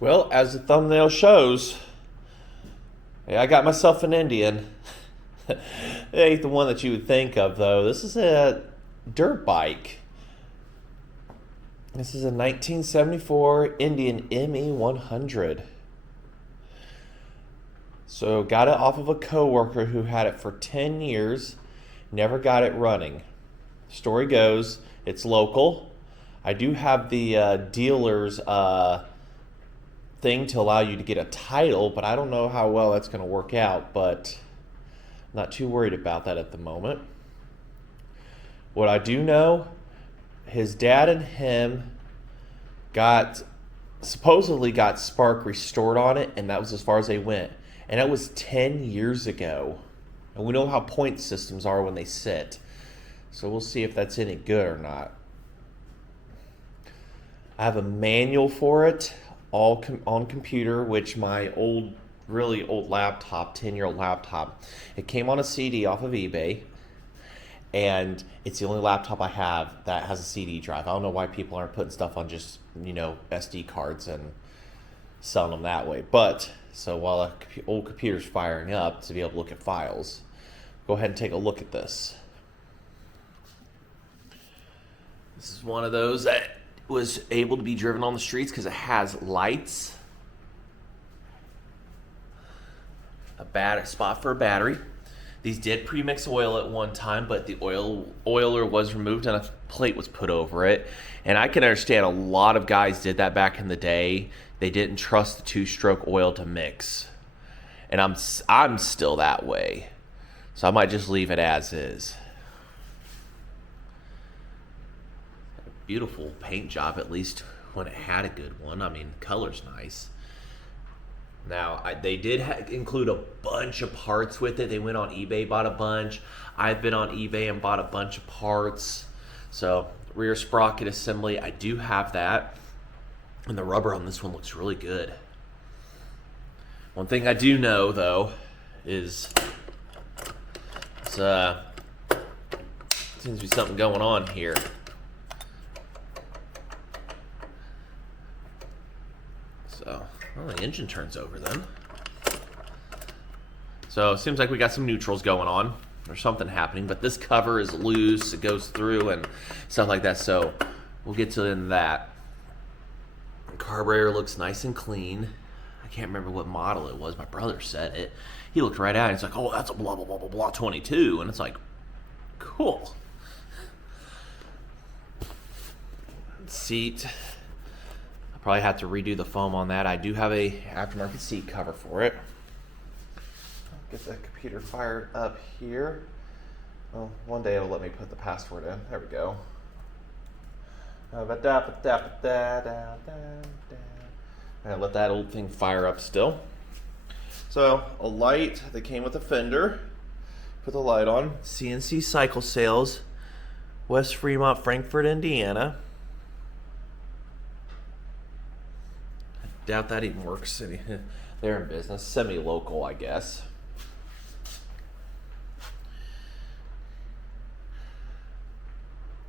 Well, as the thumbnail shows, yeah, I got myself an Indian. It ain't the one that you would think of, though. This is a dirt bike. This is a 1974 Indian ME100. So, got it off of a coworker who had it for 10 years, never got it running. Story goes, it's local. I do have the dealer's thing to allow you to get a title, but I don't know how well that's going to work out, but I'm not too worried about that at the moment. What I do know, his dad and him supposedly got spark restored on it, and that was as far as they went. And that was 10 years ago. And we know how point systems are when they sit. So we'll see if that's any good or not. I have a manual for it, all on computer, which my really old laptop, 10-year-old laptop, it came on a CD off of eBay. And it's the only laptop I have that has a CD drive. I don't know why people aren't putting stuff on just, SD cards and selling them that way. But, so while an old computer's firing up to be able to look at files, go ahead and take a look at this. This is one of those that was able to be driven on the streets because it has lights, a spot for a battery. These did pre-mix oil at one time, but the oiler was removed and a plate was put over it. And I can understand a lot of guys did that back in the day. They didn't trust the two-stroke oil to mix. And I'm still that way. So I might just leave it as is. Beautiful paint job, at least when it had a good one. I mean, color's nice. Now, they did include a bunch of parts with it. They went on eBay, bought a bunch. I've been on eBay and bought a bunch of parts. So, rear sprocket assembly, I do have that. And the rubber on this one looks really good. One thing I do know, though, is seems to be something going on here. So, well, the engine turns over then. So it seems like we got some neutrals going on. There's something happening, but this cover is loose. It goes through and stuff like that. So we'll get to that. The carburetor looks nice and clean. I can't remember what model it was. My brother said it. He looked right at it. He's like, oh, that's a blah, blah, blah, blah, blah 22. And it's like, cool. Seat. Probably have to redo the foam on that. I do have a aftermarket seat cover for it. Get the computer fired up here. Well, one day it'll let me put the password in. There we go. And let that old thing fire up still. So a light that came with a fender. Put the light on. CNC Cycle Sales, West Fremont, Frankfort, Indiana. Doubt that even works. They're in business. Semi-local, I guess.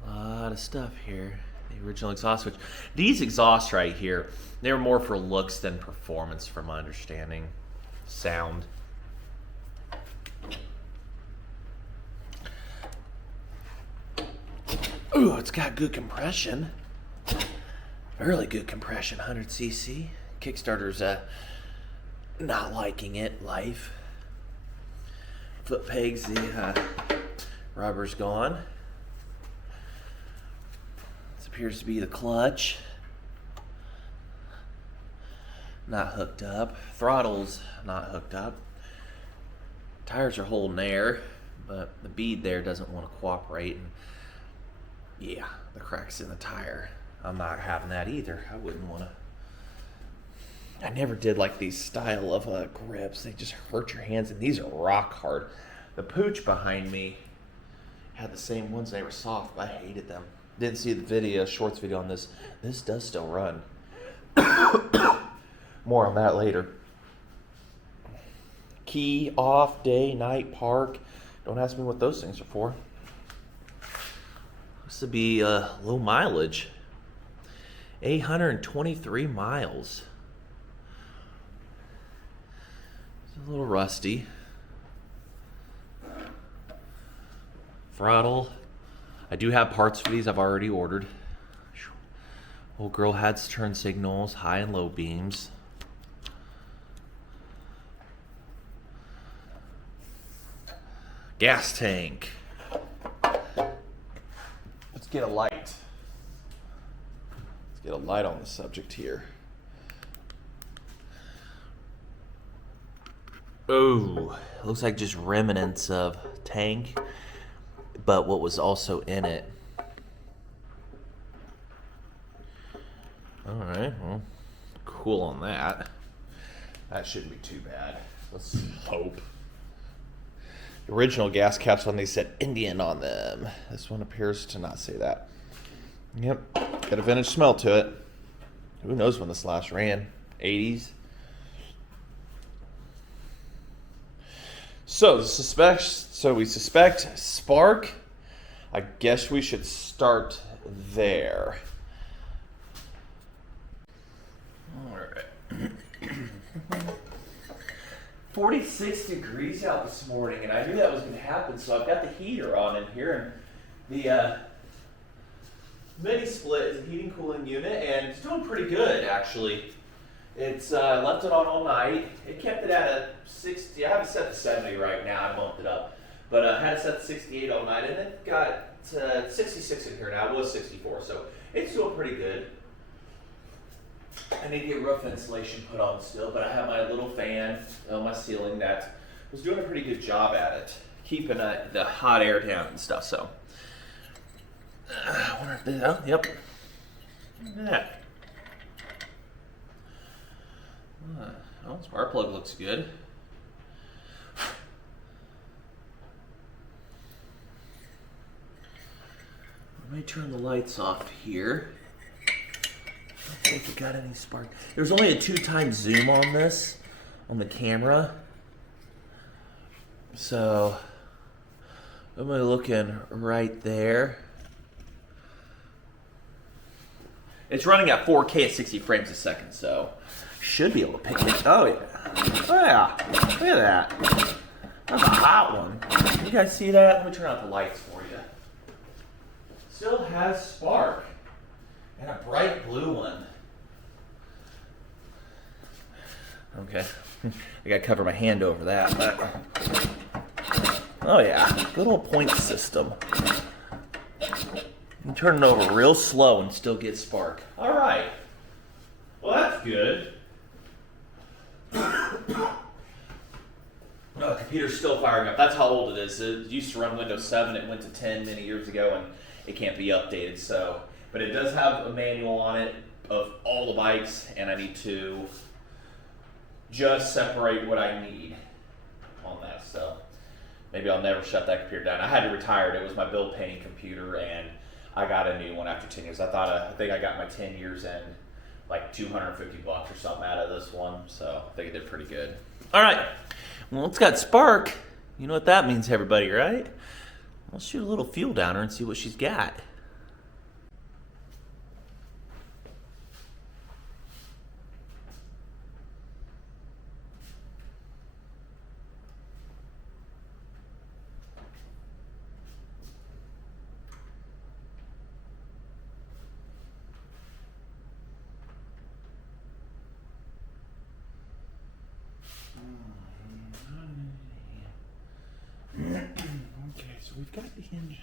A lot of stuff here. The original exhaust switch. These exhausts right here, they're more for looks than performance from my understanding. Sound. Ooh, it's got good compression. Really good compression, 100cc. Kickstarter's not liking it. Life. Foot pegs, the rubber's gone. This appears to be the clutch. Not hooked up. Throttle's not hooked up. Tires are holding air, but the bead there doesn't want to cooperate. And yeah, the crack's in the tire. I'm not having that either. I wouldn't want to. I never did like these style of grips. They just hurt your hands, and these are rock hard. The pooch behind me had the same ones. They were soft, but I hated them. Didn't see the shorts video on this. This does still run. More on that later. Key, off, day, night, park. Don't ask me what those things are for. Looks to be low mileage. 823 miles. It's a little rusty. Throttle. I do have parts for these I've already ordered. Old girl had turn signals, high and low beams. Gas tank. Let's get a light. Let's get a light on the subject here. Oh, looks like just remnants of tank, but what was also in it. All right, well, cool on that. That shouldn't be too bad. Let's hope. The original gas caps on these said Indian on them. This one appears to not say that. Yep, got a vintage smell to it. Who knows when this last ran? 80s? So we suspect spark. I guess we should start there. All right. 46 degrees out this morning, and I knew that was going to happen, so I've got the heater on in here, and the mini split is a heating cooling unit, and it's doing pretty good actually. It's left it on all night. It kept it at a 60. I have it set to 70 right now. I bumped it up, but I had it set to 68 all night, and it got 66 in here now. It was 64, so it's doing pretty good. I need to get roof insulation put on still, but I have my little fan on my ceiling that was doing a pretty good job at it, keeping the hot air down and stuff. So, I wonder if this, oh, yep. Look at that. Oh, spark plug looks good. Let me turn the lights off here. I don't think it got any spark. There's only a 2x zoom on this, on the camera. So, I'm looking right there. It's running at 4K at 60 frames a second, so should be able to pick it. Oh yeah. Oh yeah. Look at that. That's a hot one. You guys see that? Let me turn out the lights for you. Still has spark. And a bright blue one. Okay. I gotta cover my hand over that. But oh yeah. Good old point system. You can turn it over real slow and still get spark. Alright. Well, that's good. No, the computer's still firing up. That's how old it is. It used to run Windows 7. It went to 10 many years ago, and it can't be updated. So, but it does have a manual on it of all the bikes, and I need to just separate what I need on that. So maybe I'll never shut that computer down. I had to retire it. It was my bill-paying computer, and I got a new one after 10 years. I think I got my 10 years in like $250 or something out of this one. So I think it did pretty good. All right. Well, it's got spark. You know what that means, everybody, right? I'll shoot a little fuel down her and see what she's got. Okay, so we've got the hinge.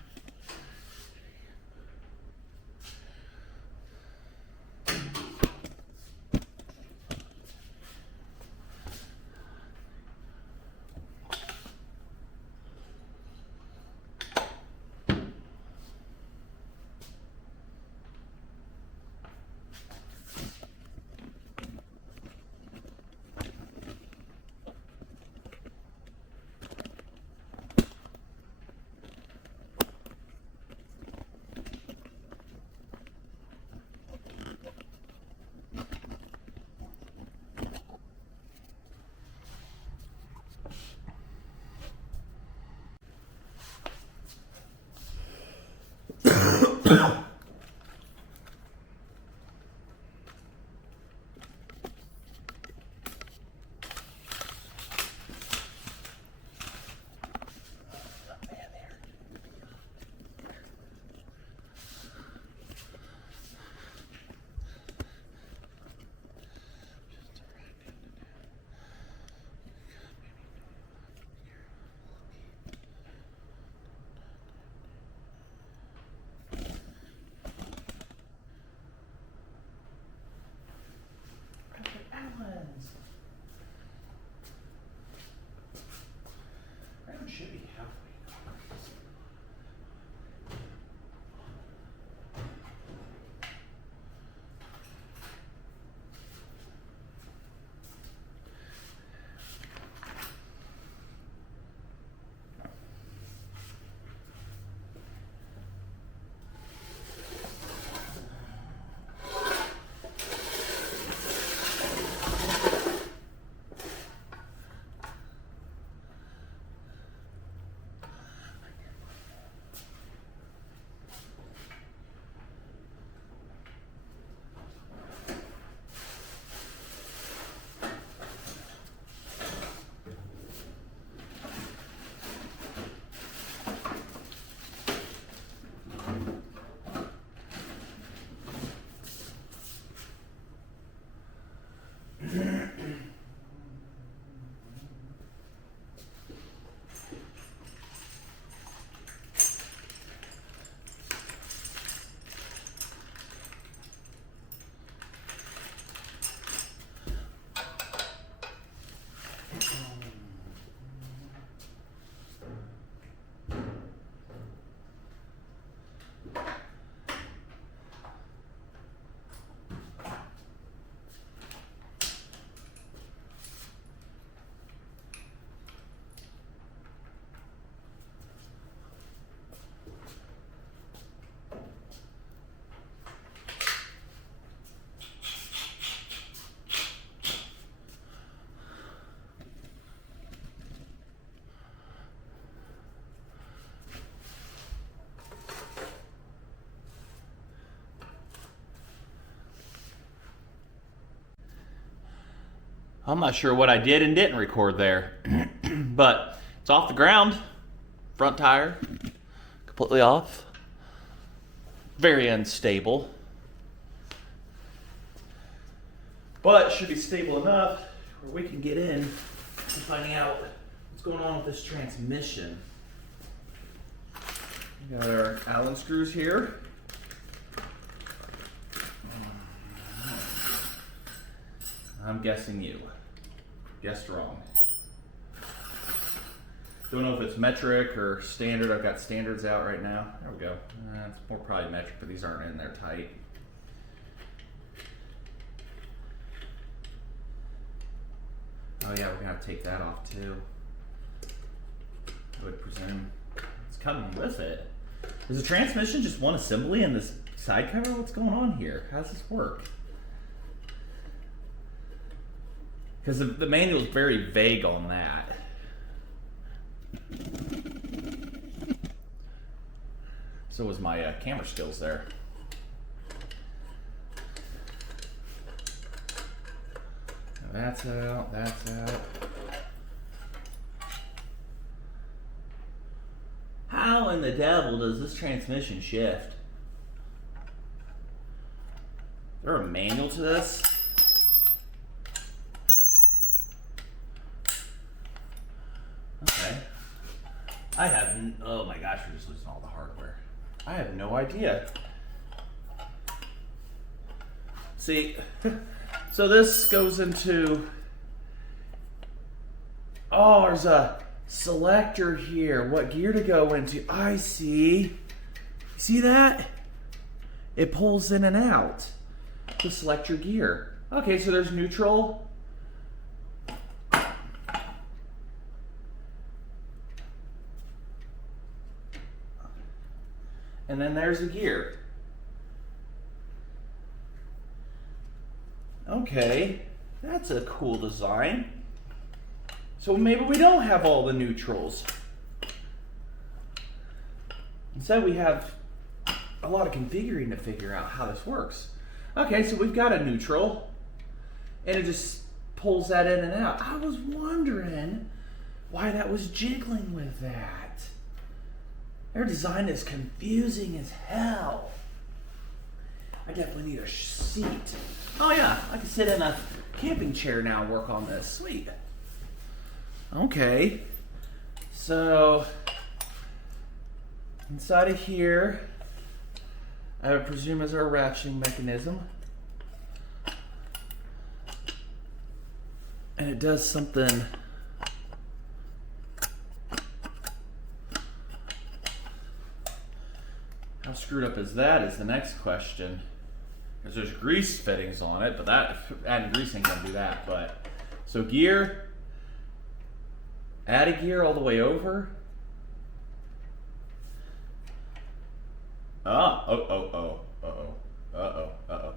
I'm not sure what I did and didn't record there, but it's off the ground. Front tire, completely off. Very unstable. But should be stable enough where we can get in and finding out what's going on with this transmission. We got our Allen screws here. I'm guessing you guessed wrong. Don't know if it's metric or standard. I've got standards out right now. There we go. It's more probably metric, but these aren't in there tight. Oh yeah, we're gonna have to take that off too. I would presume it's coming with it. Is the transmission just one assembly in this side cover? What's going on here? How does this work? Because the manual is very vague on that. So was my camera skills there. Now that's out, that's out. How in the devil does this transmission shift? Is there a manual to this? Okay. I have, oh my gosh, we're just losing all the hardware. I have no idea. See, so this goes into, oh, there's a selector here. What gear to go into? I see. See that? It pulls in and out to select your gear. Okay, so there's neutral. And then there's a gear. Okay, that's a cool design. So maybe we don't have all the neutrals. Instead we have a lot of configuring to figure out how this works. Okay, so we've got a neutral and it just pulls that in and out. I was wondering why that was jiggling with that. Their design is confusing as hell. I definitely need a seat. Oh yeah, I can sit in a camping chair now and work on this. Sweet. Okay, so inside of here, I would presume is our ratcheting mechanism. And it does something. How screwed up is that is the next question. Because there's grease fittings on it, but that adding grease ain't gonna do that. But so gear, add a gear all the way over.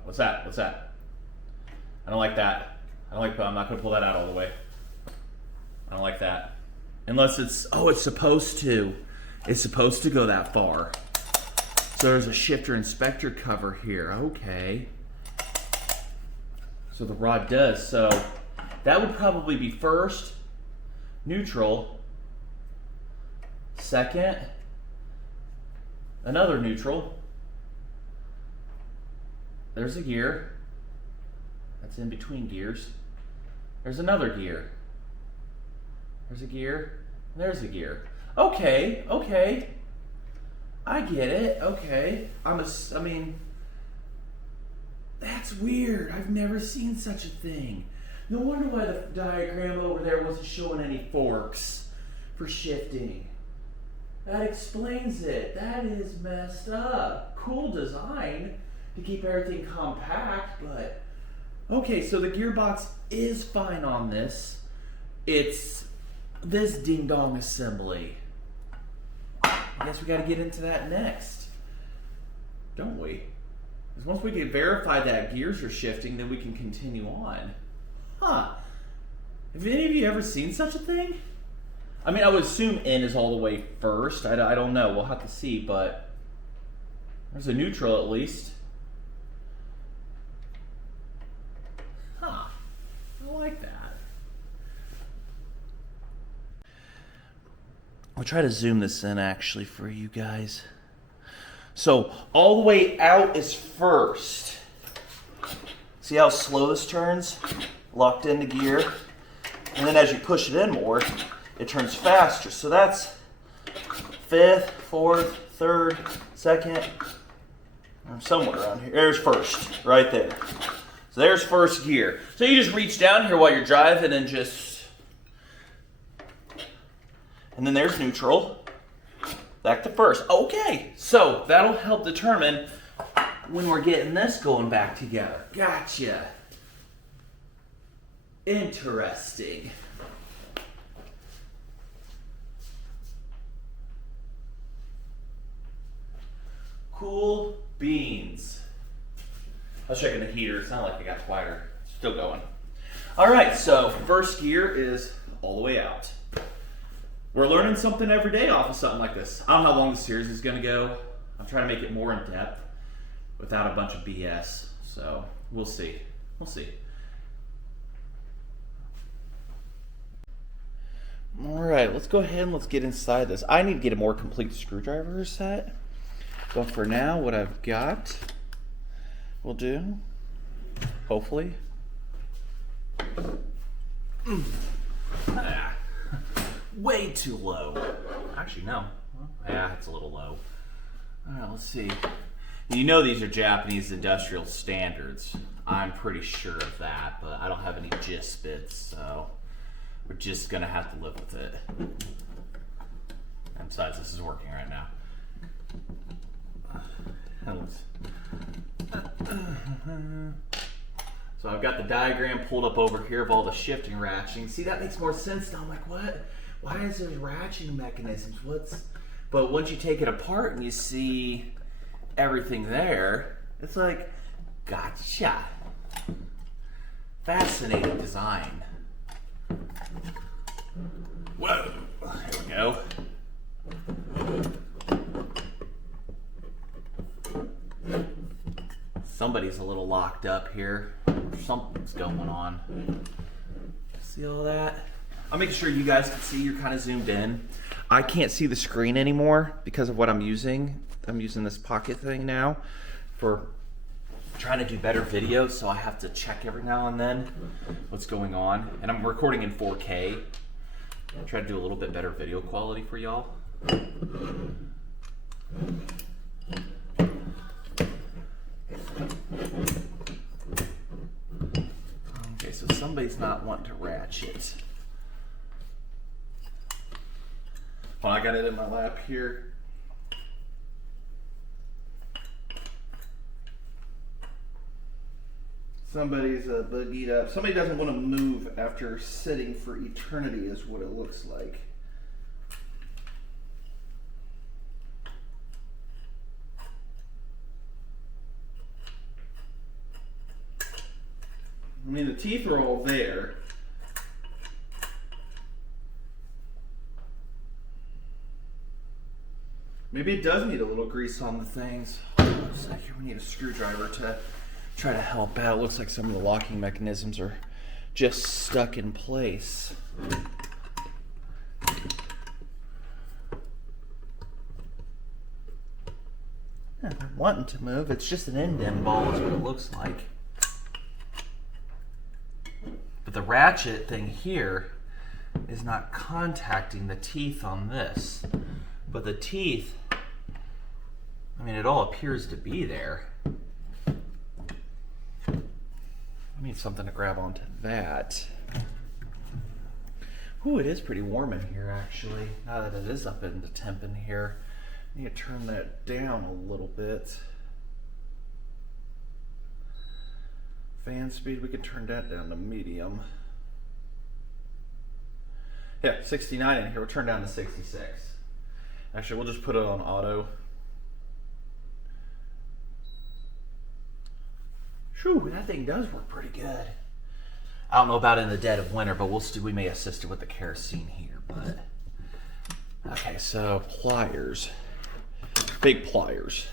What's that? What's that? I don't like that. I'm not gonna pull that out all the way. I don't like that. Unless it's, oh, it's supposed to. It's supposed to go that far. So there's a shifter inspector cover here. Okay. So the rod does. So that would probably be first, neutral, second, another neutral. There's a gear. That's in between gears. There's another gear. There's a gear. There's a gear. Okay, okay. I get it. Okay. I mean, that's weird. I've never seen such a thing. No wonder why the diagram over there wasn't showing any forks for shifting. That explains it. That is messed up. Cool design to keep everything compact, but okay, so the gearbox is fine on this. It's this ding-dong assembly. I guess we got to get into that next, don't we? Because once we can verify that gears are shifting, then we can continue on. Huh. Have any of you ever seen such a thing? I mean, I would assume N is all the way first. I don't know. We'll have to see, but there's a neutral at least. Huh. I like that. I'll try to zoom this in actually for you guys. So all the way out is first. See how slow this turns? Locked into gear. And then as you push it in more, it turns faster. So that's fifth, fourth, third, second, somewhere around here. There's first, right there. So there's first gear. So you just reach down here while you're driving and and then there's neutral. Back to first. Okay, so that'll help determine when we're getting this going back together. Gotcha. Interesting. Cool beans. I was checking the heater. It's not like it got quieter. Still going. All right, so first gear is all the way out. We're learning something every day off of something like this. I don't know how long the series is going to go. I'm trying to make it more in depth without a bunch of BS. So we'll see. We'll see. All right, let's go ahead and let's get inside this. I need to get a more complete screwdriver set. But for now, what I've got will do. Hopefully. Way too low. Actually, no. Yeah, it's a little low. All right, let's see. You know these are Japanese industrial standards. I'm pretty sure of that, but I don't have any gist bits, so we're just gonna have to live with it. And besides, this is working right now. So I've got the diagram pulled up over here of all the shifting ratcheting. See, that makes more sense now. I'm like, what? Why is there ratcheting mechanisms? But once you take it apart and you see everything there, it's like, gotcha. Fascinating design. Whoa, here we go. Somebody's a little locked up here. Something's going on. See all that? I'll make sure you guys can see. You're kind of zoomed in. I can't see the screen anymore because of what I'm using. I'm using this pocket thing now for trying to do better videos, so I have to check every now and then what's going on. And I'm recording in 4K. I'll try to do a little bit better video quality for y'all. Okay, so somebody's not wanting to ratchet. Well, I got it in my lap here. Somebody's boogied up. Somebody doesn't want to move after sitting for eternity is what it looks like. I mean, the teeth are all there. Maybe it does need a little grease on the things. Looks like we need a screwdriver to try to help out. It looks like some of the locking mechanisms are just stuck in place. Yeah, they're wanting to move. It's just an indent ball is what it looks like. But the ratchet thing here is not contacting the teeth on this. But the teeth, I mean, it all appears to be there. I need something to grab onto that. Ooh, it is pretty warm in here, actually. Now that it is up into temp in here, I need to turn that down a little bit. Fan speed, we can turn that down to medium. Yeah, 69 in here. We'll turn down to 66. Actually, we'll just put it on auto. Whew, that thing does work pretty good. I don't know about in the dead of winter, but we may assist it with the kerosene here. But okay, so pliers, big pliers,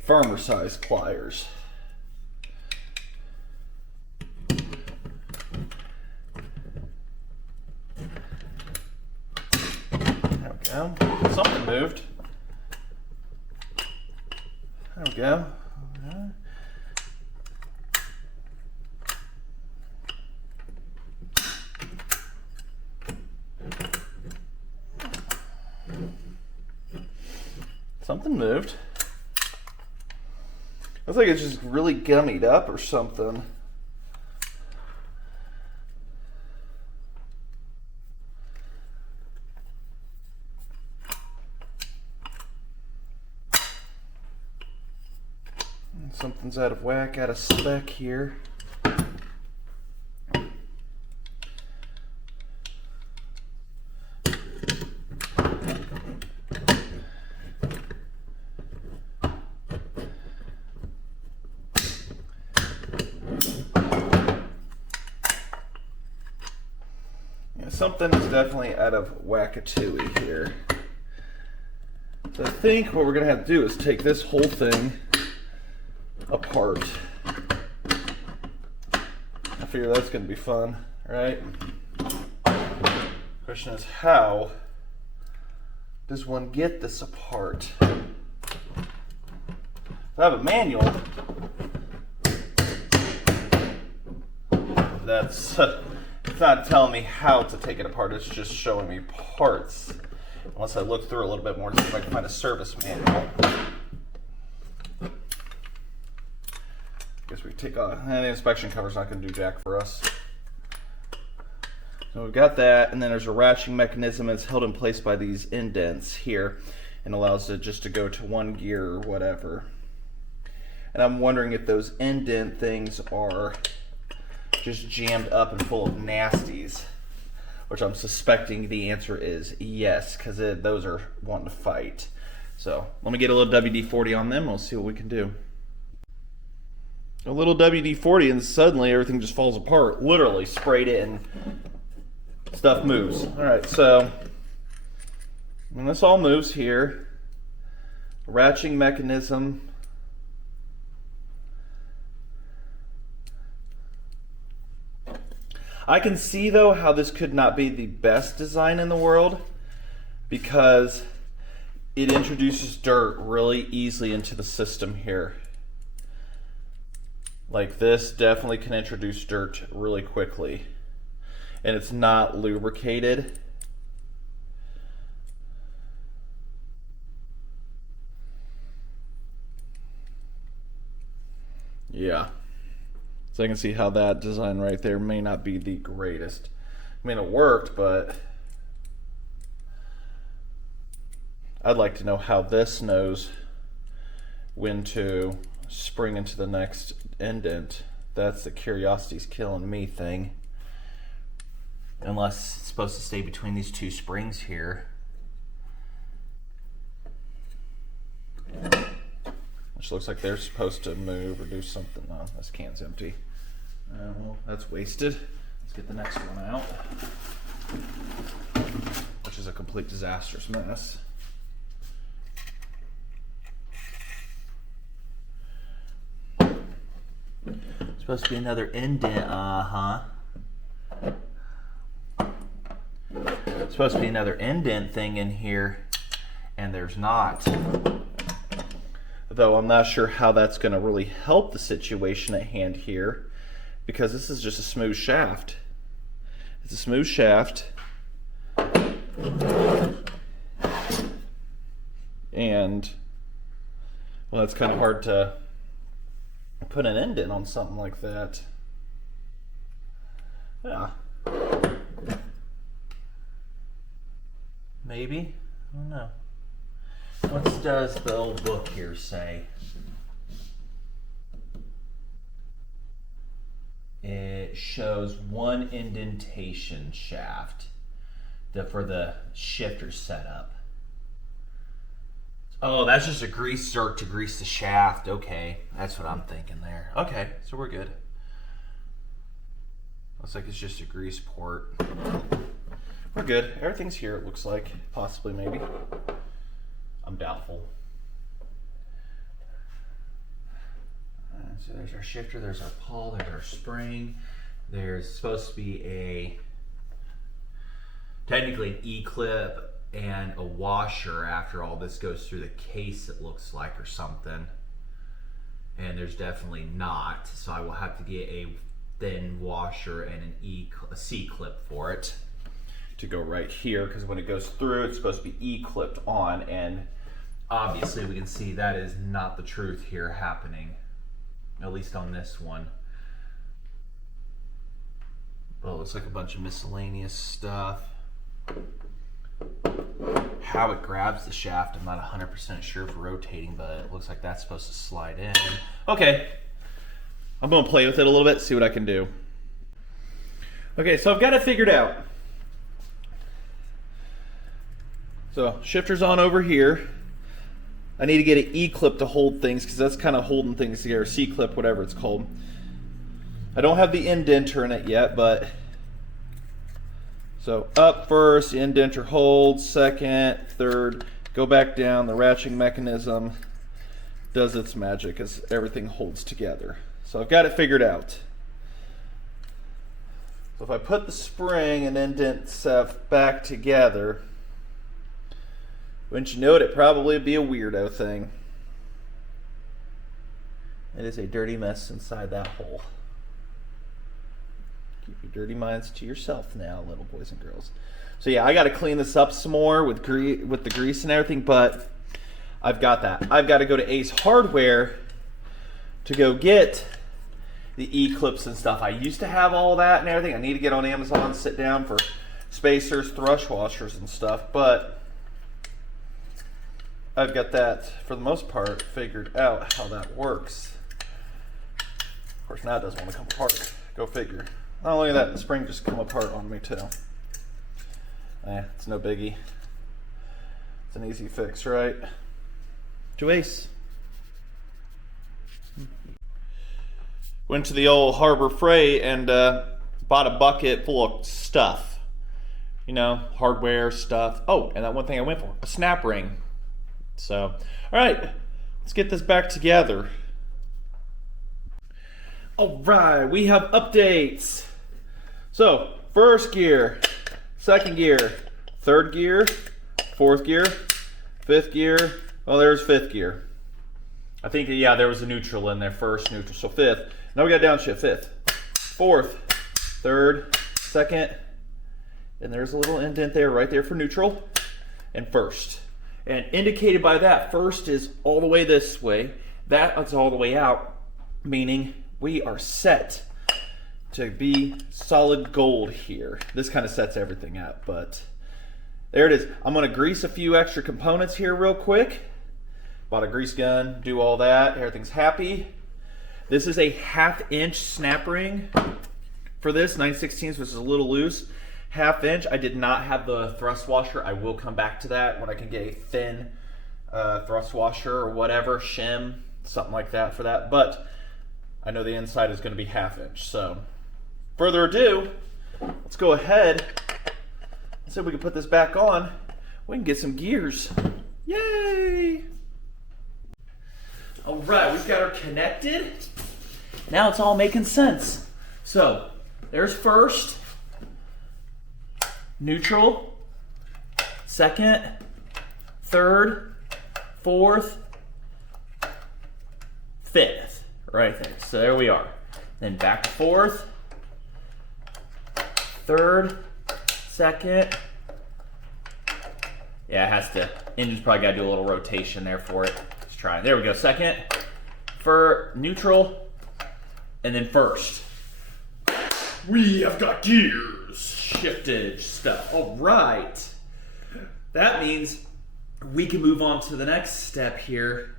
firmer size pliers. go. Something moved. There we go. Alright. Something moved. Looks like it's just really gummied up or something. Something's out of whack, out of spec here. Something is definitely out of whackatooey here. So I think what we're going to have to do is take this whole thing apart. I figure that's going to be fun, right? Question is, how does one get this apart? If I have a manual, that's it's not telling me how to take it apart, it's just showing me parts. Unless I look through a little bit more to see if I can find a service manual. Guess we take off, and the inspection cover's not going to do jack for us. So we've got that, and then there's a ratcheting mechanism that's held in place by these indents here and allows it just to go to one gear or whatever. And I'm wondering if those indent things are just jammed up and full of nasties, which I'm suspecting the answer is yes, because those are wanting to fight. So let me get a little WD-40 on them and we'll see what we can do. A little WD-40 and suddenly everything just falls apart. Literally sprayed in. Stuff moves. Alright, so when this all moves here, ratcheting mechanism. I can see though how this could not be the best design in the world because it introduces dirt really easily into the system here. Like this definitely can introduce dirt really quickly, and it's not lubricated. Yeah. So I can see how that design right there may not be the greatest. I mean, it worked, but I'd like to know how this knows when to spring into the next indent. That's the curiosity's killing me thing. Unless it's supposed to stay between these two springs here. Which looks like they're supposed to move or do something. No, this can's empty. Well, that's wasted. Let's get the next one out. Which is a complete disastrous mess. Supposed to be another indent, Supposed to be another indent thing in here, and there's not. Though I'm not sure how that's going to really help the situation at hand here, because this is just a smooth shaft. It's a smooth shaft. And, well, it's kind of hard to put an indent on something like that. Yeah. Maybe? I don't know. What does the old book here say? It shows one indentation shaft for the shifter setup. Oh, that's just a grease zerk to grease the shaft. Okay, that's what I'm thinking there. Okay, so we're good. Looks like it's just a grease port. We're good. Everything's here, it looks like. Possibly, maybe. I'm doubtful. So there's our shifter, there's our pawl, there's our spring. There's supposed to be technically an E-clip and a washer after all this goes through the case, it looks like, or something. And there's definitely not, so I will have to get a thin washer and a C-clip for it to go right here, because when it goes through, it's supposed to be E-clipped on, and obviously we can see that is not the truth here happening, at least on this one. Oh, it looks like a bunch of miscellaneous stuff. How it grabs the shaft, I'm not 100% sure for rotating, but it looks like that's supposed to slide in. Okay, I'm gonna play with it a little bit, see what I can do. Okay, so I've got it figured out. So shifter's on over here. I need to get an E-clip to hold things, because that's kind of holding things together, C-clip, whatever it's called. I don't have the indenter in it yet, but so up first, the indenter holds, second, third, go back down, the ratcheting mechanism does its magic as everything holds together. So I've got it figured out. So if I put the spring and indent stuff back together, wouldn't you know it, it'd probably be a weirdo thing. It is a dirty mess inside that hole. Keep your dirty minds to yourself now, little boys and girls. So yeah, I got to clean this up some more with the grease and everything, but I've got that. I've got to go to Ace Hardware to go get the E-clips and stuff. I used to have all that and everything. I need to get on Amazon, sit down for spacers, thrush washers and stuff, but I've got that, for the most part, figured out how that works. Of course, now it doesn't want to come apart. Go figure. Not only that, the spring just come apart on me too. It's no biggie. It's an easy fix, right? To Ace. Went to the old Harbor Freight and bought a bucket full of stuff. You know, hardware stuff. Oh, and that one thing I went for, a snap ring. So, all right, let's get this back together. All right, we have updates. So, first gear, second gear, third gear, fourth gear, fifth gear. Well, there's fifth gear. I think, yeah, there was a neutral in there, first neutral, so fifth. Now we got downshift, fifth, fourth, third, second, and there's a little indent there, right there for neutral, and first. And indicated by that, first is all the way this way, that's all the way out, meaning we are set to be solid gold here. This kind of sets everything up, but there it is. I'm gonna grease a few extra components here real quick. Bought a grease gun, do all that, everything's happy. This is a 1/2 inch snap ring for this, 9/16, which is a little loose. 1/2 inch. I did not have the thrust washer. I will come back to that when I can get a thin thrust washer or whatever, shim, something like that for that. But I know the inside is going to be 1/2 inch. So further ado, let's go ahead and see if we can put this back on. We can get some gears. Yay! All right, we've got her connected. Now it's all making sense. So there's first, neutral, second, third, fourth, fifth, right there. So there we are. Then back to fourth, third, second. Yeah, it has to, engine's probably got to do a little rotation there for it. Let's try it. There we go. Second, for neutral, and then first. We have got gears, shiftage stuff. All right. That means we can move on to the next step here,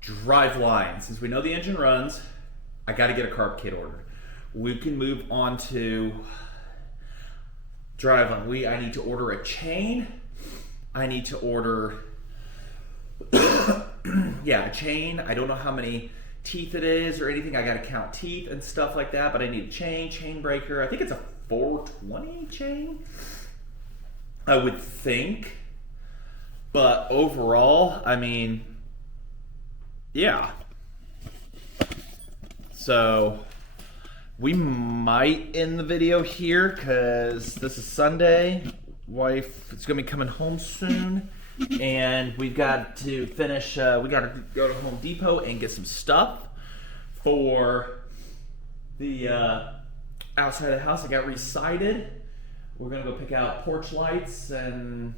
drive line. Since we know the engine runs, I got to get a carb kit ordered. We can move on to drive line. I need to order a chain. I need to order, yeah, a chain. I don't know how many teeth it is or anything. I got to count teeth and stuff like that, but I need a chain breaker. I think it's a 420 chain, I would think. But overall, I mean, yeah. So we might end the video here because this is Sunday. wife is gonna be coming home soon, and we've got to finish. We got to go to Home Depot and get some stuff for the outside of the house. I got re-sided. We're gonna go pick out porch lights, and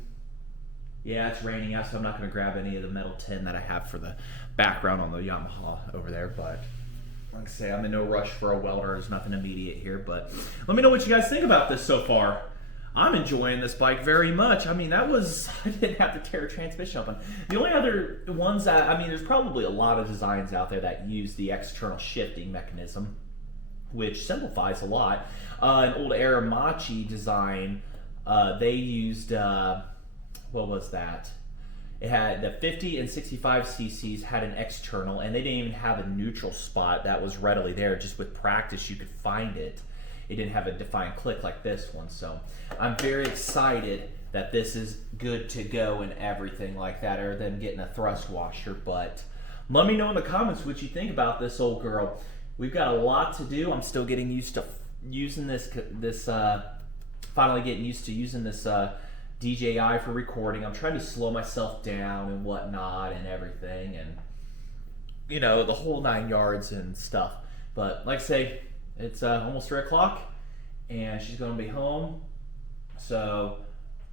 yeah, it's raining out, so I'm not gonna grab any of the metal tin that I have for the background on the Yamaha over there. But like I say, I'm in no rush for a welder. There's nothing immediate here, but let me know what you guys think about this so far. I'm enjoying this bike very much. I mean, I didn't have to tear a transmission open. The only other ones I mean, there's probably a lot of designs out there that use the external shifting mechanism, which simplifies a lot. An old Aramachi design, they used, what was that? It had the 50 and 65 cc's had an external, and they didn't even have a neutral spot that was readily there. Just with practice, you could find it. It didn't have a defined click like this one. So I'm very excited that this is good to go and everything like that, other than getting a thrust washer. But let me know in the comments what you think about this old girl. We've got a lot to do. I'm still getting used to using finally getting used to using this DJI for recording. I'm trying to slow myself down and whatnot and everything, and you know, the whole 9 yards and stuff. But like I say, it's almost 3 o'clock and she's gonna be home. So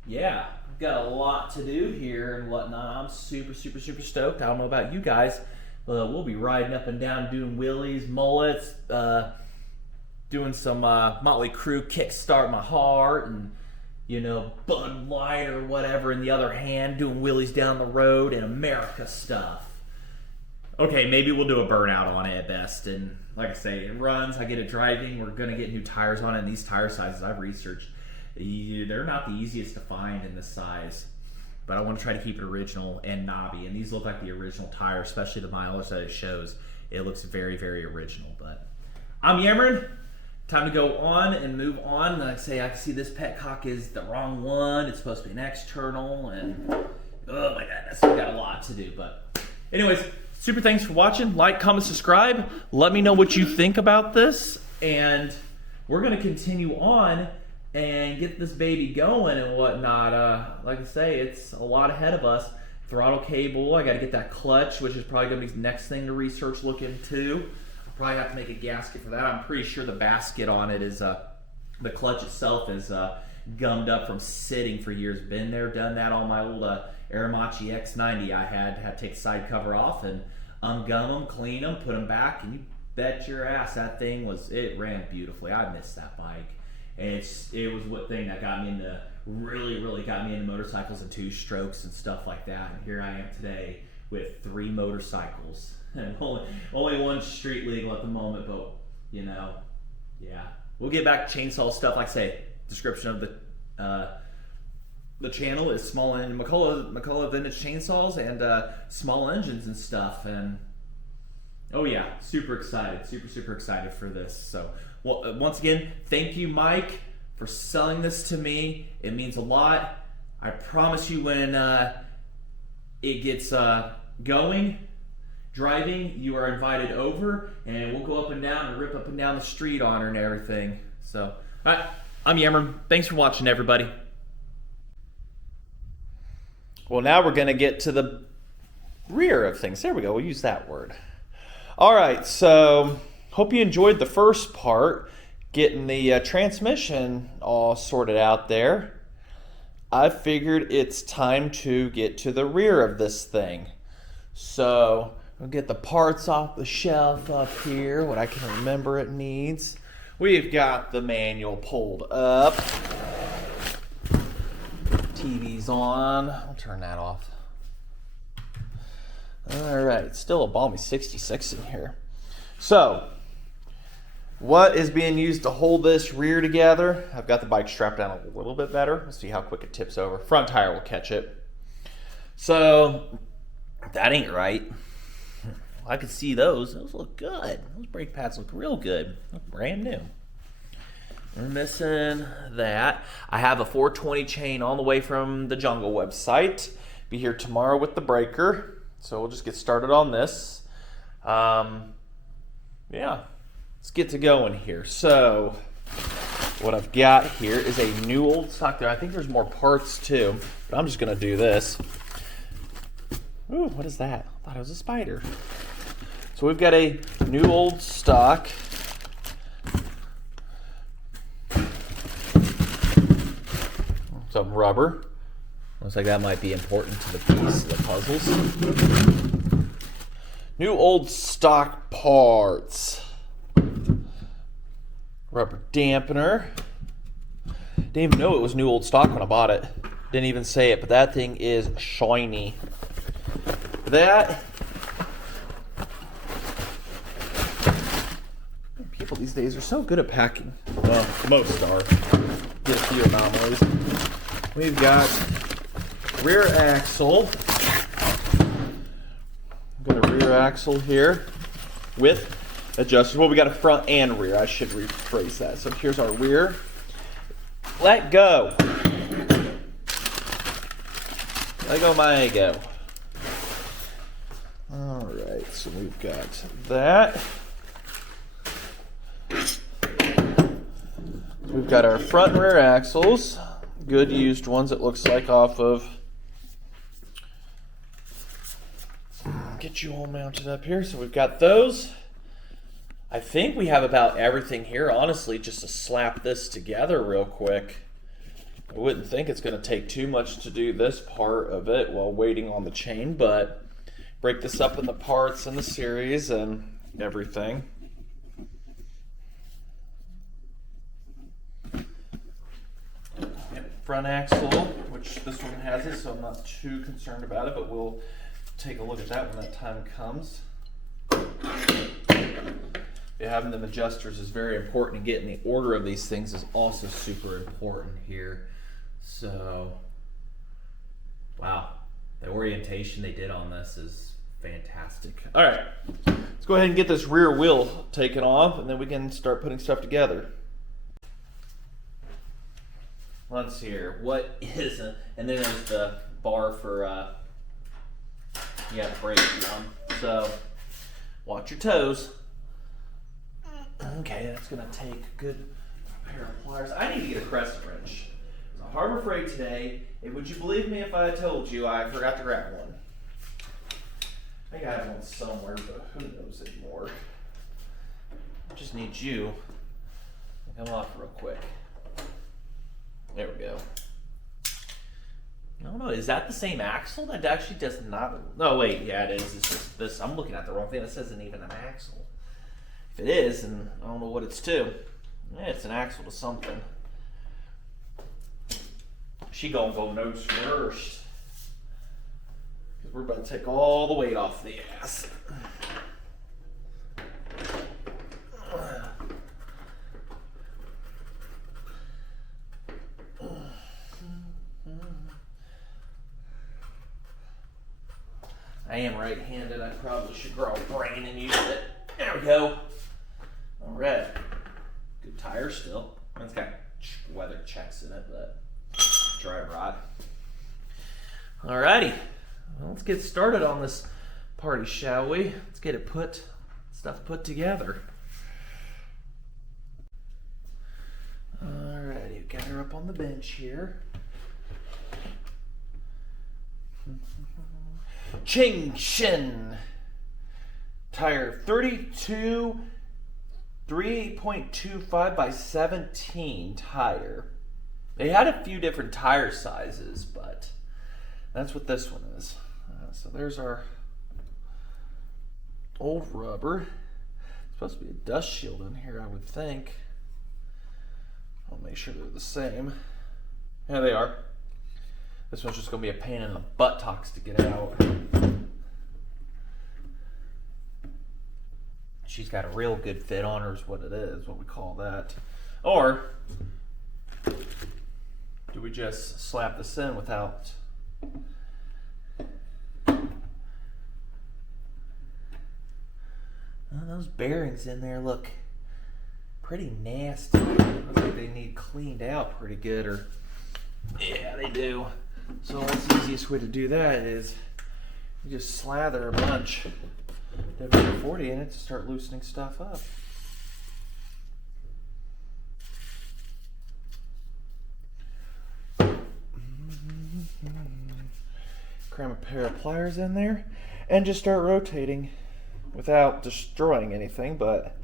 yeah, we've got a lot to do here and whatnot. I'm super stoked. I don't know about you guys, but we'll be riding up and down, doing wheelies, mullets, doing some Motley Crue Kickstart My Heart, and you know, Bud Light or whatever in the other hand, doing wheelies down the road and America stuff. Okay, maybe we'll do a burnout on it at best. And like I say, it runs, I get it driving, we're gonna get new tires on it. And these tire sizes I've researched, they're not the easiest to find in this size. But I wanna try to keep it original and knobby. And these look like the original tire, especially the mileage that it shows. It looks very original. But I'm yammering. Time to go on and move on. Like I say, I can see this petcock is the wrong one. It's supposed to be an external, and oh my goodness, we got a lot to do. But anyways, super thanks for watching. Like, comment, subscribe. Let me know what you think about this, and we're gonna continue on and get this baby going and whatnot. Like I say, it's a lot ahead of us. Throttle cable, I gotta get that clutch, which is probably gonna be the next thing to research, look into. Probably have to make a gasket for that. I'm pretty sure the basket on it is, the clutch itself is gummed up from sitting for years. Been there, done that on my old Aramachi X90. I had to take the side cover off and ungum them, clean them, put them back, and you bet your ass that thing it ran beautifully. I missed that bike. And it was what thing that got me into, really got me into motorcycles and two-strokes and stuff like that. And here I am today with 3 motorcycles. And only one street legal at the moment, but you know, yeah. We'll get back to chainsaw stuff. Like I say, description of the channel is small and McCullough vintage chainsaws and small engines and stuff. And oh yeah, super excited for this. So well, once again, thank you, Mike, for selling this to me. It means a lot. I promise you, when it gets going, driving, you are invited over, and we'll go up and down and rip up and down the street on her and everything. So, all right, I'm Yammer. Thanks for watching, everybody. Well, now we're going to get to the rear of things. There we go. We'll use that word. All right, so hope you enjoyed the first part, getting the transmission all sorted out there. I figured it's time to get to the rear of this thing. So we'll get the parts off the shelf up here, what I can remember it needs. We've got the manual pulled up. TV's on. I'll turn that off. All right, still a balmy 66 in here. So, what is being used to hold this rear together? I've got the bike strapped down a little bit better. Let's see how quick it tips over. Front tire will catch it. So, that ain't right. I could see those. Those look good. Those brake pads look real good. Look brand new. We're missing that. I have a 420 chain on the way from the Jungle website. Be here tomorrow with the breaker. So we'll just get started on this. Yeah, let's get to going here. So what I've got here is a new old stock there. I think there's more parts too, but I'm just gonna do this. Ooh, what is that? I thought it was a spider. So we've got a new old stock. Some rubber. Looks like that might be important to the piece of the puzzles. New old stock parts. Rubber dampener. Didn't even know it was new old stock when I bought it. Didn't even say it, but that thing is shiny. That. People these days are so good at packing. Well, most are. Get a few anomalies. We've got rear axle. Got a rear axle here with adjusters. Well, we got a front and rear. I should rephrase that. So here's our rear. Let go. Let go, my ego. All right, so we've got that. We've got our front and rear axles. Good used ones, it looks like, off of. Get you all mounted up here. So we've got those. I think we have about everything here, honestly, just to slap this together real quick. I wouldn't think it's going to take too much to do this part of it while waiting on the chain, but break this up in the parts and the series and everything. Front axle, which this one has it, so I'm not too concerned about it, but we'll take a look at that when that time comes. Having them adjusters is very important, and getting the order of these things is also super important here. So, wow, the orientation they did on this is fantastic. All right, let's go ahead and get this rear wheel taken off, and then we can start putting stuff together. Let's see here. What is it? And then there's the bar for you got to break one. So watch your toes. Okay, that's gonna take a good pair of pliers. I need to get a crescent wrench. It's a Harbor Freight today. And would you believe me if I told you I forgot to grab one? I think I have one somewhere, but who knows anymore. I just need you to come off real quick. There we go. I don't know, is that the same axle? That actually does not. No, wait, yeah, it is. It's just this. I'm looking at the wrong thing. It isn't even an axle. If it is, and I don't know what it's to. Yeah, it's an axle to something. She gonna go nose first. Because we're about to take all the weight off the ass. I am right-handed. I probably should grow a brain and use it. There we go. All right. Good tire still. It's got weather checks in it, but dry rot. All righty. Well, let's get started on this party, shall we? Let's get it stuff put together. All righty. Got her up on the bench here. Ching Shin tire 32 3.25 by 17 tire. They had a few different tire sizes, but that's what this one is. So there's our old rubber. It's supposed to be a dust shield in here, I would think. I'll make sure they're the same. Yeah, they are. This one's just going to be a pain in the buttocks to get out. She's got a real good fit on her is what it is, what we call that. Or do we just slap this in without... Oh, those bearings in there look pretty nasty. Looks like they need cleaned out pretty good, or... Yeah, they do. So that's the easiest way to do that is you just slather a bunch of WD-40 in it to start loosening stuff up. cram a pair of pliers in there and just start rotating without destroying anything, but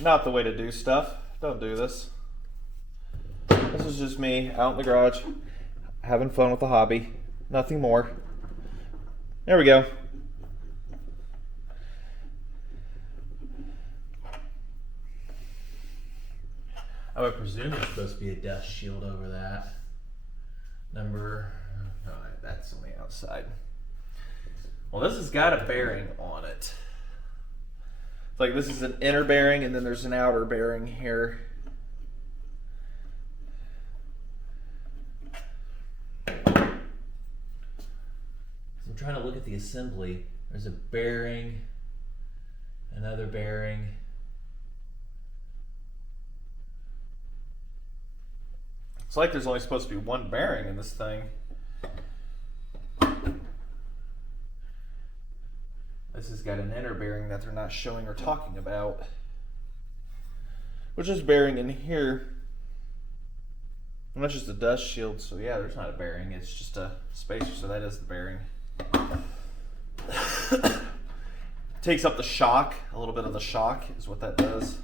not the way to do stuff. Don't do this. This is just me out in the garage having fun with the hobby. Nothing more. There we go. I would presume there's supposed to be a dust shield over that. That's on the outside. Well, this has got a bearing on it. It's like this is an inner bearing and then there's an outer bearing here. So I'm trying to look at the assembly. There's a bearing, another bearing. It's like there's only supposed to be one bearing in this thing. This has got an inner bearing that they're not showing or talking about. Which is bearing in here. And that's just a dust shield, so yeah, there's not a bearing, it's just a spacer, so that is the bearing. Takes up the shock, a little bit of the shock is what that does.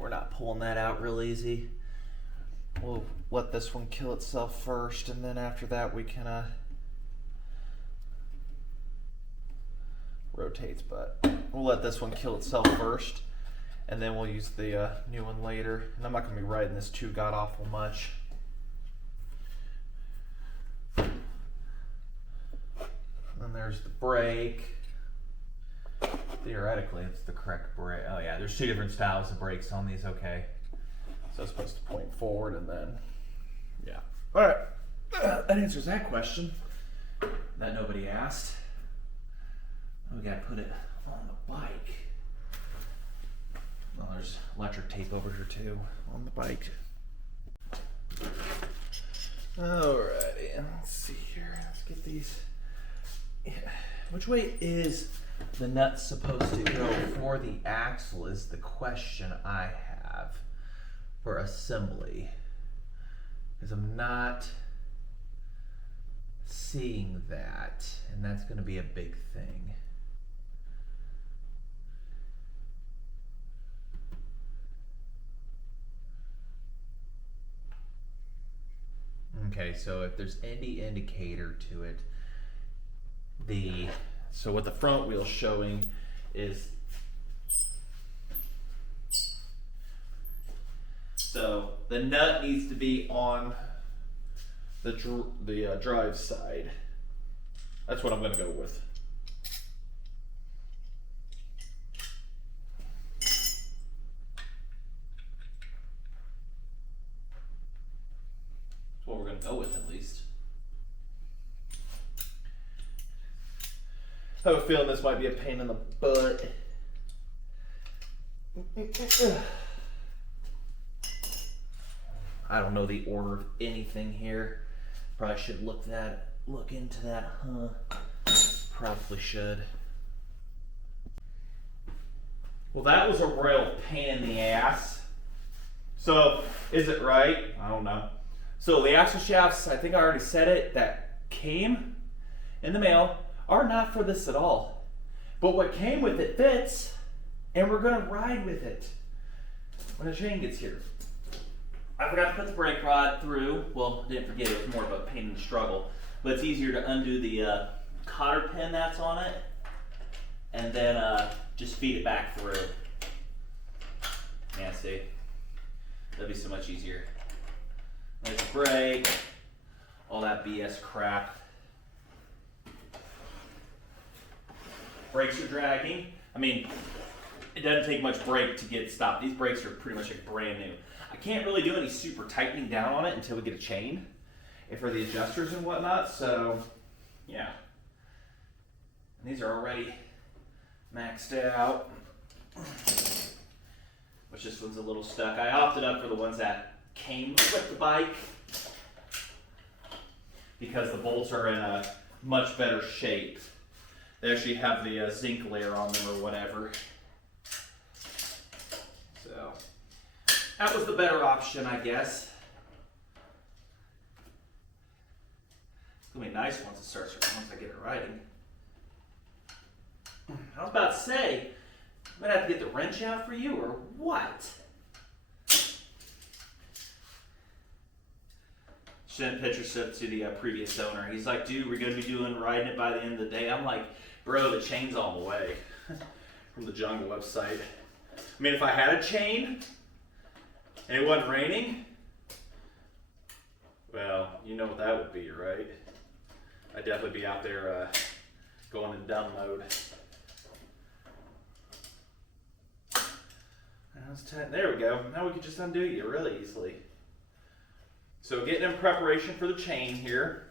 We're not pulling that out real easy. We'll let this one kill itself first, and then after that we can rotates, but we'll let this one kill itself first, and then we'll use the new one later. And I'm not going to be riding this too god awful much. And then there's the brake. Theoretically, it's the correct brake. Oh yeah, there's two different styles of brakes on these, okay. So it's supposed to point forward and then, yeah. All right, that answers that question that nobody asked. We gotta put it on the bike. Well, there's electric tape over here too, on the bike. Alrighty, let's see here, let's get these. Yeah. Which way is the nut's supposed to go for the axle is the question I have for assembly, because I'm not seeing that, and that's going to be a big thing. Okay, so if there's any indicator to it, so what the front wheel's showing is, so the nut needs to be on the drive side. That's what I'm going to go with. That's what we're going to go with, at least. I have a feeling this might be a pain in the butt. I don't know the order of anything here. Probably should look into that, huh? Probably should. Well, that was a royal pain in the ass. So, is it right? I don't know. So the axle shafts, I think I already said it, that came in the mail are not for this at all. But what came with it fits, and we're gonna ride with it when the chain gets here. I forgot to put the brake rod through. Well, I didn't forget, it was more of a pain and struggle. But it's easier to undo the cotter pin that's on it, and then just feed it back through. Yeah, see? That'd be so much easier. There's the brake, all that BS crap. Brakes are dragging. I mean, it doesn't take much brake to get it stopped. These brakes are pretty much like brand new. I can't really do any super tightening down on it until we get a chain for the adjusters and whatnot, so yeah. And these are already maxed out, which this one's a little stuck. I opted up for the ones that came with the bike because the bolts are in a much better shape. They actually have the zinc layer on them or whatever. So, That was the better option, I guess. It's gonna be nice once I get it riding. I was about to say, I'm gonna have to get the wrench out for you, or what? Sent pictures to the previous owner. He's like, dude, we're gonna be riding it by the end of the day. I'm like, bro, the chain's all the way. From the Jungle website. I mean, if I had a chain and it wasn't raining, well, you know what that would be, right? I'd definitely be out there going in dumb mode. There we go. Now we can just undo you really easily. So getting in preparation for the chain here.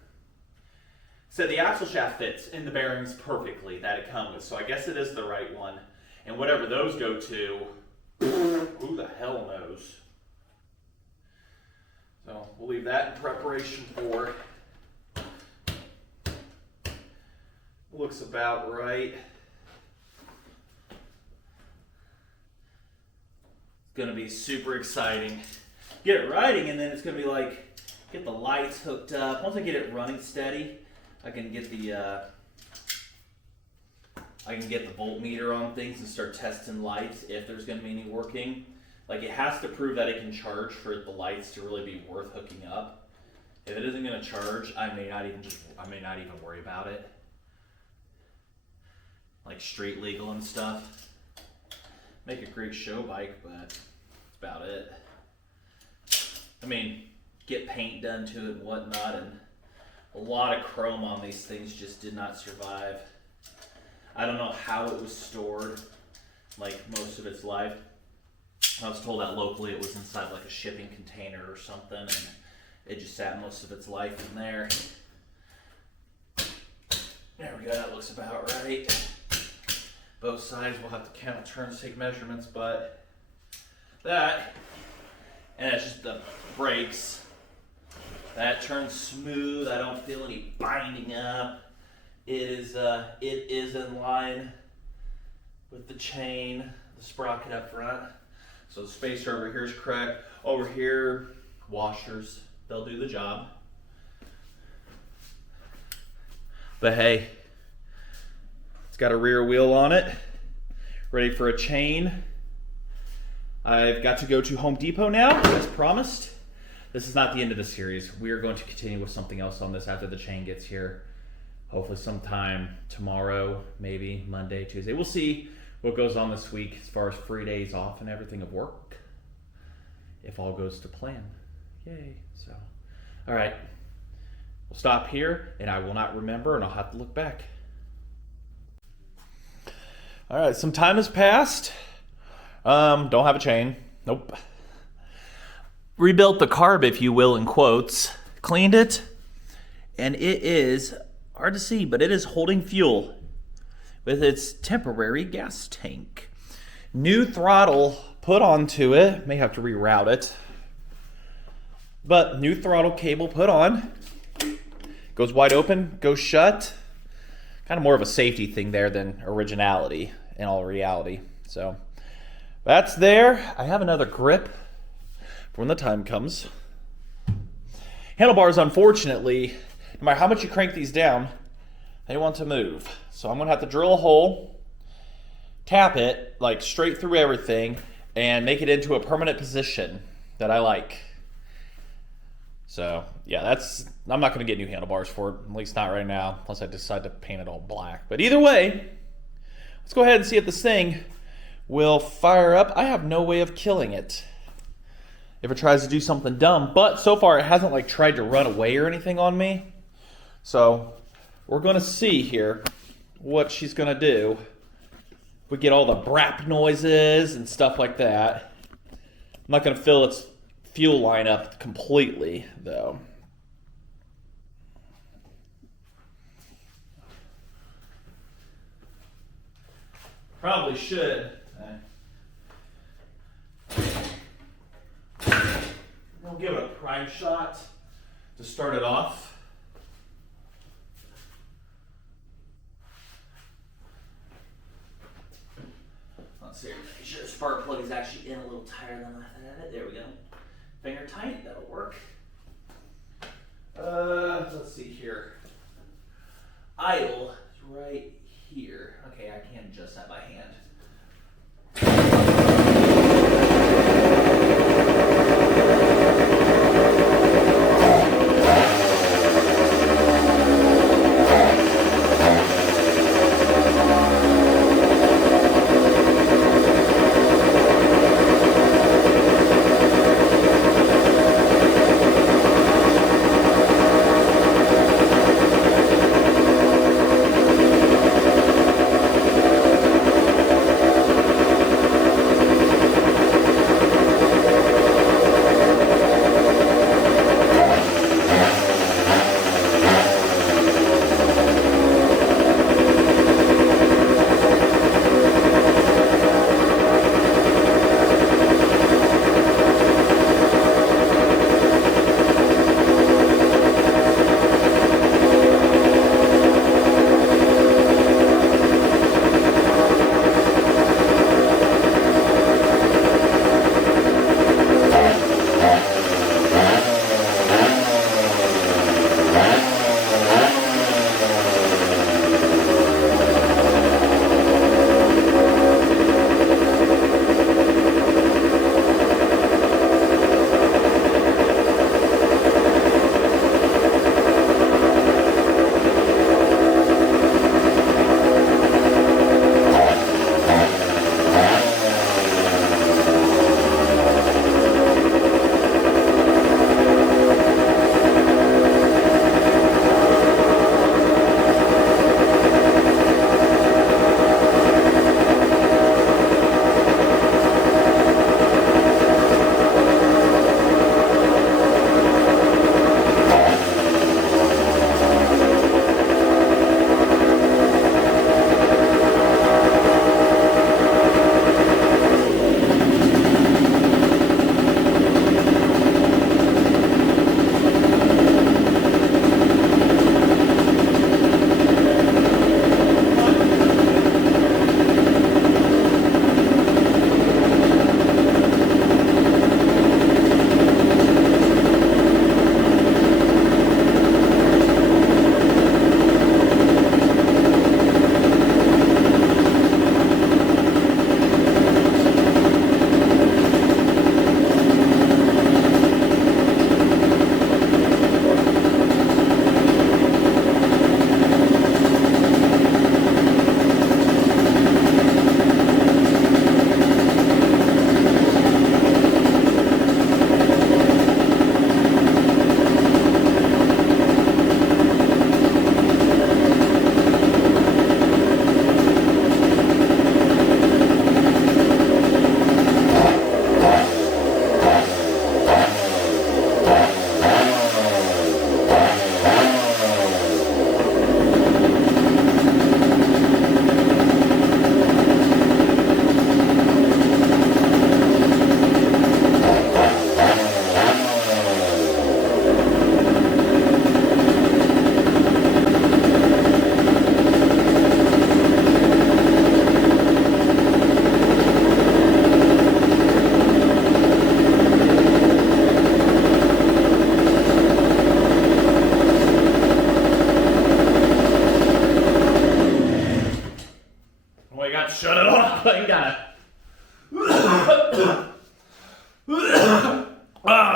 Said the axle shaft fits in the bearings perfectly that it comes with, so I guess it is the right one. And whatever those go to, who the hell knows? So we'll leave that in preparation for. Looks about right. It's gonna be super exciting. Get it riding, and then it's gonna be like, get the lights hooked up. Once I get it running steady, I can get the voltmeter on things and start testing lights if there's going to be any working. Like, it has to prove that it can charge for the lights to really be worth hooking up. If it isn't going to charge, I may not even worry about it. Like street legal and stuff. Make a great show bike, but that's about it. I mean, get paint done to it and whatnot, and a lot of chrome on these things just did not survive. I don't know how it was stored, like most of its life. I was told that locally it was inside like a shipping container or something, and it just sat most of its life in there. There we go, that looks about right. Both sides, we'll have to count turns, take measurements, but that, and it's just the brakes. That turns smooth. I don't feel any binding up. It is in line with the chain, the sprocket up front. So the spacer over here is correct. Over here, washers, they'll do the job. But hey, it's got a rear wheel on it, ready for a chain. I've got to go to Home Depot now, as promised. This is not the end of the series. We are going to continue with something else on this after the chain gets here. Hopefully sometime tomorrow, maybe Monday, Tuesday. We'll see what goes on this week as far as free days off and everything of work. If all goes to plan. Yay. So, all right. We'll stop here, and I will not remember, and I'll have to look back. All right, some time has passed. Don't have a chain. Nope. Rebuilt the carb, if you will, in quotes. Cleaned it, and it is hard to see, but it is holding fuel with its temporary gas tank. New throttle put onto it. May have to reroute it. But new throttle cable put on. Goes wide open, goes shut. Kind of more of a safety thing there than originality in all reality. So that's there. I have another grip for when the time comes. Handlebars, unfortunately, no matter how much you crank these down, they want to move. So I'm gonna have to drill a hole, tap it like straight through everything, and make it into a permanent position that I like. So yeah, I'm not gonna get new handlebars for it, at least not right now, unless I decide to paint it all black. But either way, let's go ahead and see if this thing will fire up. I have no way of killing it if it tries to do something dumb, but so far it hasn't like tried to run away or anything on me. So we're gonna see here what she's gonna do. We get all the brap noises and stuff like that. I'm not gonna fill its fuel line up completely though. Probably should. We'll give it a prime shot to start it off. Let's see your measures. spark plug is actually in a little tighter than I had it. There we go. Finger tight, that'll work. Let's see here. Idle is right here. Okay, I can adjust that by hand.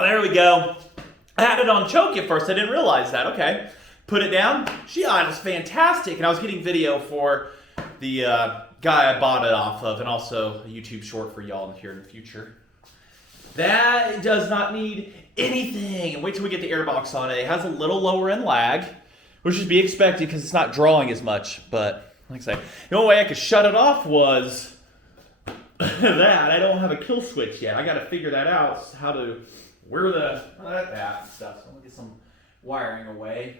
There we go. I had it on choke at first. I didn't realize that. Okay. Put it down. She idles fantastic. And I was getting video for the guy I bought it off of, and also a YouTube short for y'all here in the future. That does not need anything. Wait till we get the airbox on it. It has a little lower end lag, which should be expected because it's not drawing as much. But like I say, the only way I could shut it off was that. I don't have a kill switch yet. I got to figure that out. How to where the that stuff. So I'm gonna get some wiring away.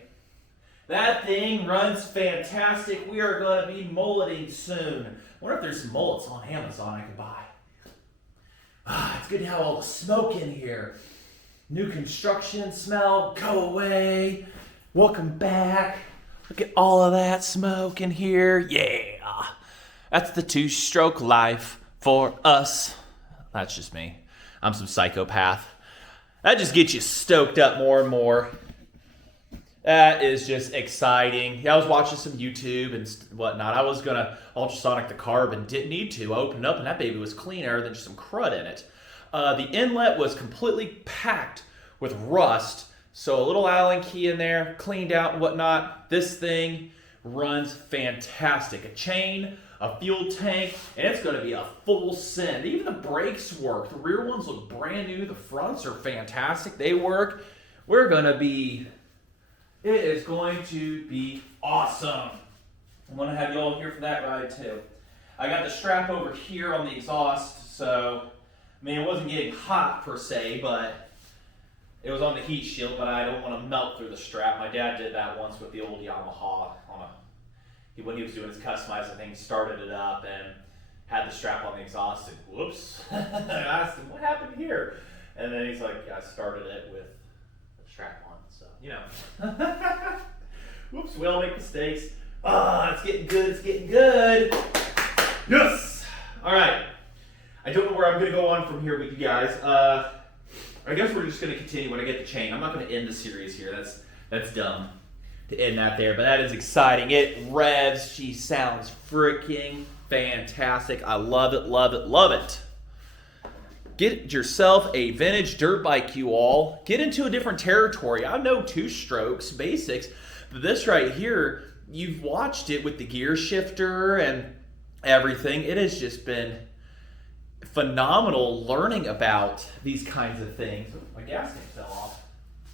That thing runs fantastic. We are going to be mulleting soon. I wonder if there's some mullets on Amazon I could buy. It's good to have all the smoke in here. New construction smell, go away. Welcome back. Look at all of that smoke in here. Yeah. That's the two-stroke life for us. That's just me. I'm some psychopath. That just gets you stoked up more and more. That is just exciting. Yeah, I was watching some YouTube and whatnot. I was gonna ultrasonic the carb and didn't need to. I opened up and that baby was cleaner than just some crud in it. The inlet was completely packed with rust. So a little Allen key in there, cleaned out and whatnot. This thing runs fantastic. A chain, a fuel tank, and it's going to be a full send. Even the brakes work. The rear ones look brand new. The fronts are fantastic. They work. It is going to be awesome. I'm going to have you all here for that ride too. I got the strap over here on the exhaust, so, I mean, it wasn't getting hot per se, but it was on the heat shield, but I don't want to melt through the strap. My dad did that once with the old Yamaha when he was doing his customizing thing, started it up and had the strap on the exhaust and whoops. I asked him, what happened here? And then he's like, yeah, I started it with the strap on. So, you know. Whoops, we all make mistakes. It's getting good, it's getting good. Yes! All right. I don't know where I'm going to go on from here with you guys. I guess we're just going to continue when I get the chain. I'm not going to end the series here. That's dumb to end that there, but that is exciting. It revs. She sounds freaking fantastic. I love it, love it, love it. Get yourself a vintage dirt bike, you all. Get into a different territory. I know two-strokes, basics, but this right here, you've watched it with the gear shifter and everything. It has just been phenomenal learning about these kinds of things. My gas tank fell off.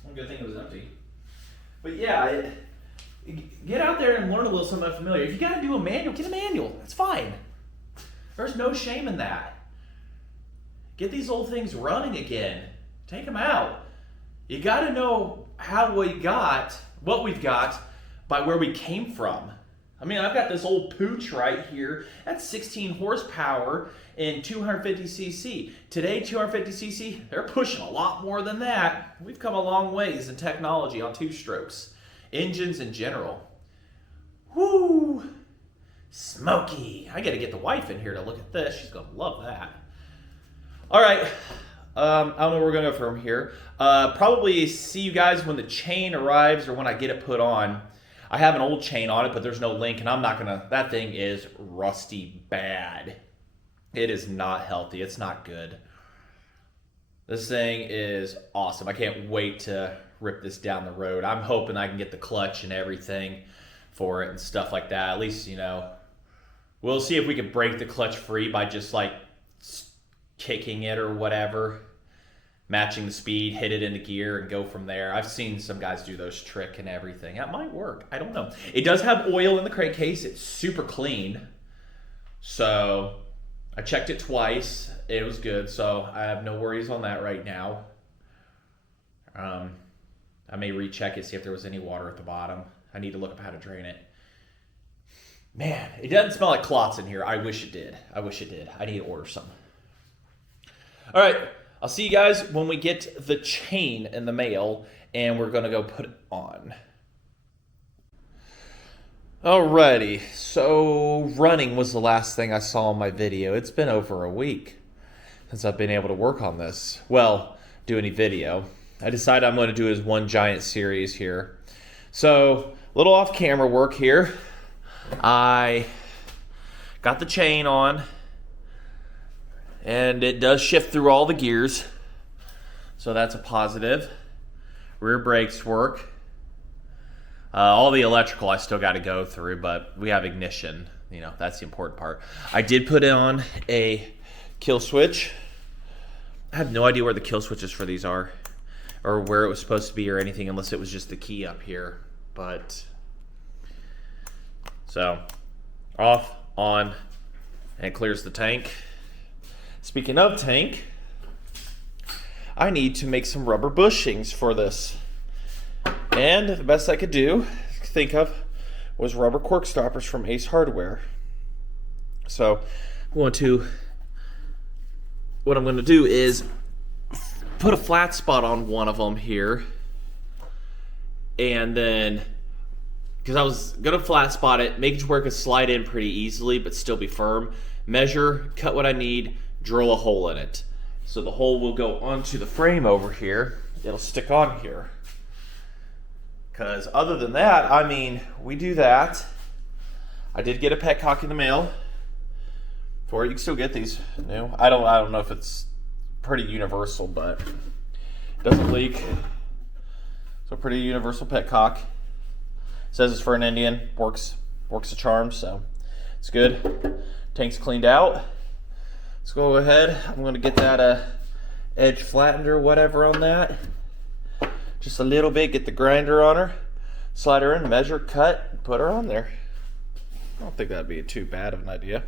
One good thing it was empty. But yeah, get out there and learn a little something unfamiliar. If you got to do a manual, get a manual. That's fine. There's no shame in that. Get these old things running again. Take them out. You got to know how we got, what we've got, by where we came from. I mean, I've got this old pooch right here. That's 16 horsepower and 250cc. Today, 250cc, they're pushing a lot more than that. We've come a long ways in technology on two-strokes. Engines in general. Woo! Smoky. I got to get the wife in here to look at this. She's going to love that. All right. I don't know where we're going to go from here. Probably see you guys when the chain arrives or when I get it put on. I have an old chain on it, but there's no link, and I'm not going to... That thing is rusty bad. It is not healthy. It's not good. This thing is awesome. I can't wait to rip this down the road. I'm hoping I can get the clutch and everything for it and stuff like that. At least, you know, we'll see if we can break the clutch free by just, like, kicking it or whatever. Matching the speed, hit it into gear, and go from there. I've seen some guys do those trick and everything. That might work. I don't know. It does have oil in the crankcase. It's super clean. So I checked it twice. It was good. So I have no worries on that right now. I may recheck it, see if there was any water at the bottom. I need to look up how to drain it. Man, it doesn't smell like clots in here. I wish it did. I wish it did. I need to order some. All right. I'll see you guys when we get the chain in the mail, and we're going to go put it on. Alrighty, so running was the last thing I saw in my video. It's been over a week since I've been able to work on this. Well, do any video. I decided I'm going to do as one giant series here. So, a little off-camera work here. I got the chain on. And it does shift through all the gears. So that's a positive. Rear brakes work. All the electrical I still got to go through, but we have ignition. You know, that's the important part. I did put on a kill switch. I have no idea where the kill switches for these are, or where it was supposed to be or anything, unless it was just the key up here. But, so, off, on, and it clears the tank. Speaking of tank, I need to make some rubber bushings for this. And the best I could think of, was rubber cork stoppers from Ace Hardware. So what I'm going to do is put a flat spot on one of them here. And then, because I was going to flat spot it, make it where it could slide in pretty easily, but still be firm. measure, cut what I need, drill a hole in it. So the hole will go onto the frame over here. It'll stick on here. Because other than that, I mean, we do that. I did get a petcock in the mail for it. You can still get these new. I don't know if it's pretty universal, but it doesn't leak. So pretty universal petcock. Says it's for an Indian. Works a charm, so it's good. Tank's cleaned out. Let's go ahead. I'm gonna get that edge flattened or whatever on that. Just a little bit. Get the grinder on her. Slide her in, measure, cut, put her on there. I don't think that'd be too bad of an idea.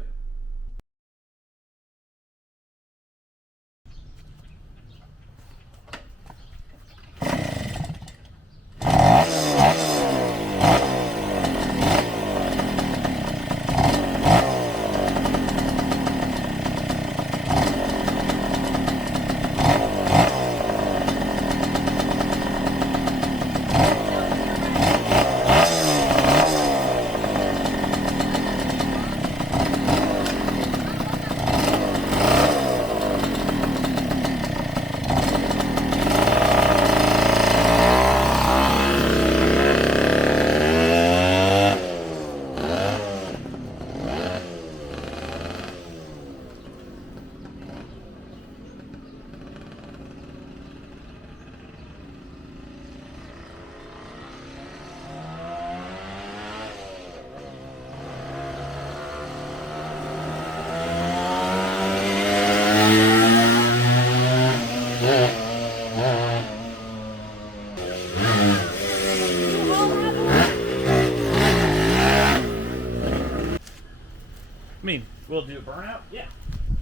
I mean, we'll do a burnout? Yeah.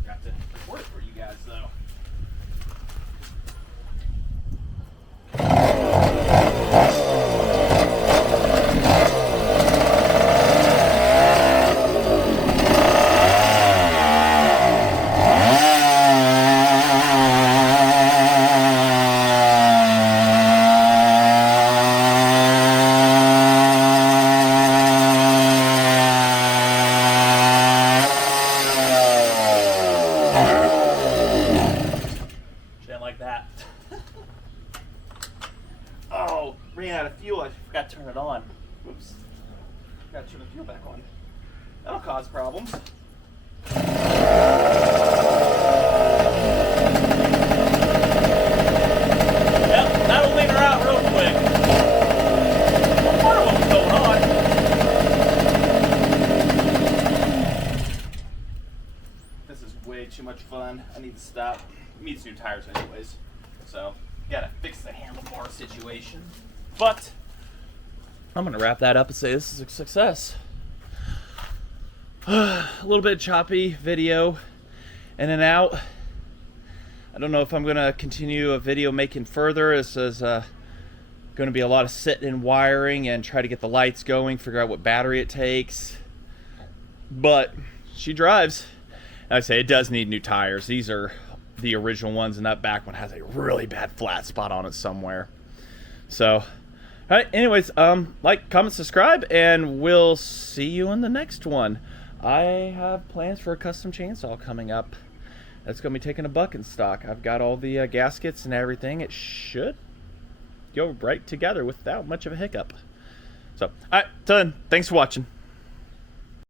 Got to work for you guys, though. Like that. Oh, ran out of fuel. I forgot to turn it on. Whoops. Got to turn the fuel back on. That'll cause problems. Yep, that'll lean her out real quick. I wonder what was going on. This is way too much fun. I need to stop. Needs new tires anyways, so gotta fix the handlebar situation. But I'm gonna wrap that up and say this is a success. A little bit choppy video, in and out. I don't know if I'm gonna continue a video making further. This is gonna be a lot of sitting and wiring and try to get the lights going, figure out what battery it takes. But she drives. I say it does need new tires. These are the original ones, and that back one has a really bad flat spot on it somewhere. So, all right, anyways, like, comment, subscribe, and we'll see you in the next one. I have plans for a custom chainsaw coming up. That's going to be taking a bucket stock. I've got all the gaskets and everything. It should go right together without much of a hiccup. So, all right, till then, thanks for watching.